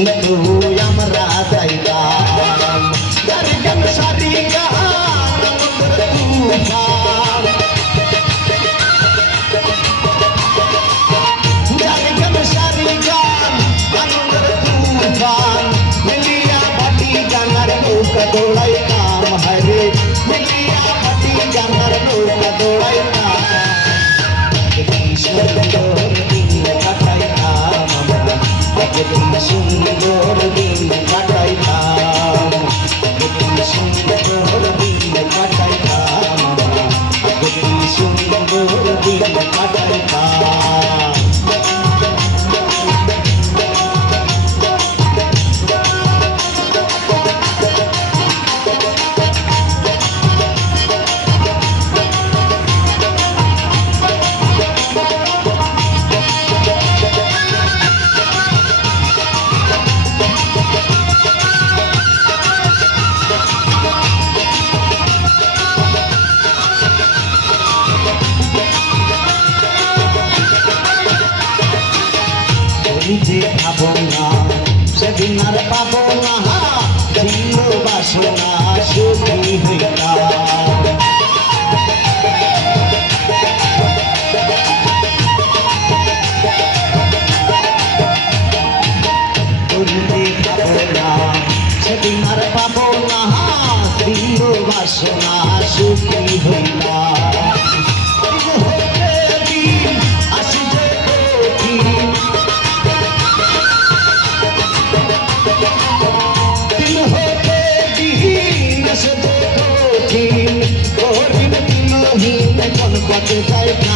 কিন্তু আমরা যাইতাম গারি গান সারি গান তুফান গারি গান সারি গান আনন্দের তুফান মিলিয়া বাটি গানার নৌকা দৌড়াইতাম হরে মিলিয়া বাটি গানার নৌকা দৌড়াইতাম সুন্দর দিন কাটাইতাম আমরা সুন্দর দিন কাটাইতাম সুন্দর দিন কাটাইতাম আমরা সুন্দর দিন কাটাইতাম যে পাবো না সেদিন আর পাবো না ছিল বাসনা সুখী হইতাম সেদিন আর পাবো না ছিল বাসনা সুখী হইতাম Bye.